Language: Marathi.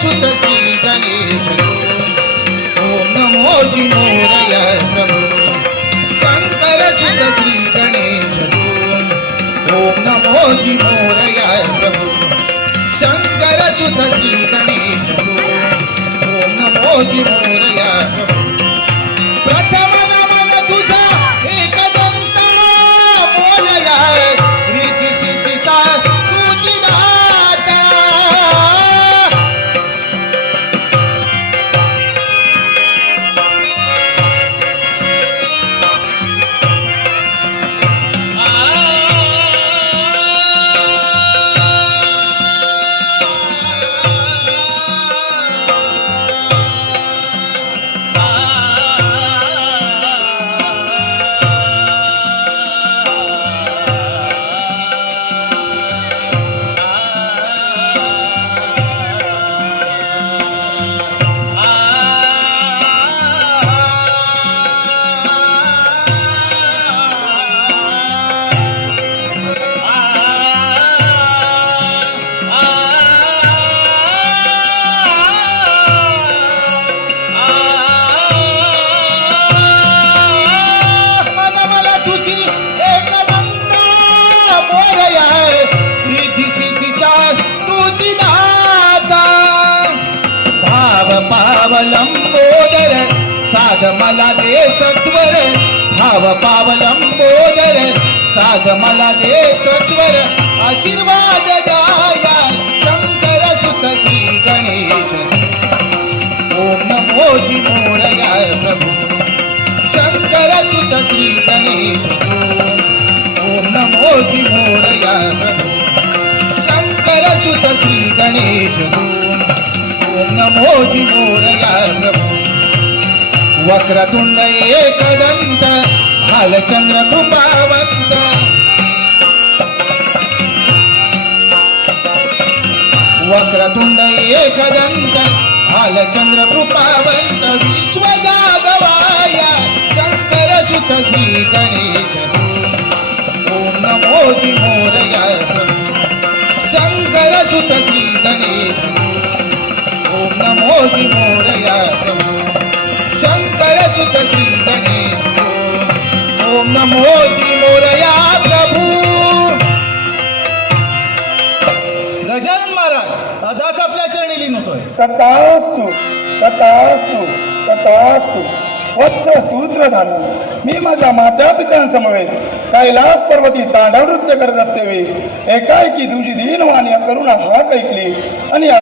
सुत श्री गणेश ओम नमो जी मोरया प्रभू शंकर सुत श्री गणेश ओम नमो जी मोरया प्रभू शंकर सुत श्री पावलंबोदर साध मला दे सत्वर भाव पावलंबोदर साध मला दे सत्वर आशीर्वाद दाया शंकर सुत श्री गणेश. ओम नमो जी मोरया प्रभू शंकर सुत श्री गणेश. ओम नमो जी मोरया प्रभू शंकर सुत श्री गणेश. नमो जी मोरया प्रभू वक्रतुंड एकदंत भालचंद्र कृपावंत. वक्रतुंड एकदंत भालचंद्र कृपावंत. विश्व ओम मोरया प्रभू शंकर सुत गणेश ओम मोरया प्रभू। गजानन महाराज आपल्या चरणी होतोय. तथास्तु तथास्तु तथास्तु. वत्स मी माझ्या माता पित्यांसमवेत कैलास पर्वती तांडव नृत्य करत असते एकाएकी तुझी दीनवाणी करुणा हाक ऐकली. आणि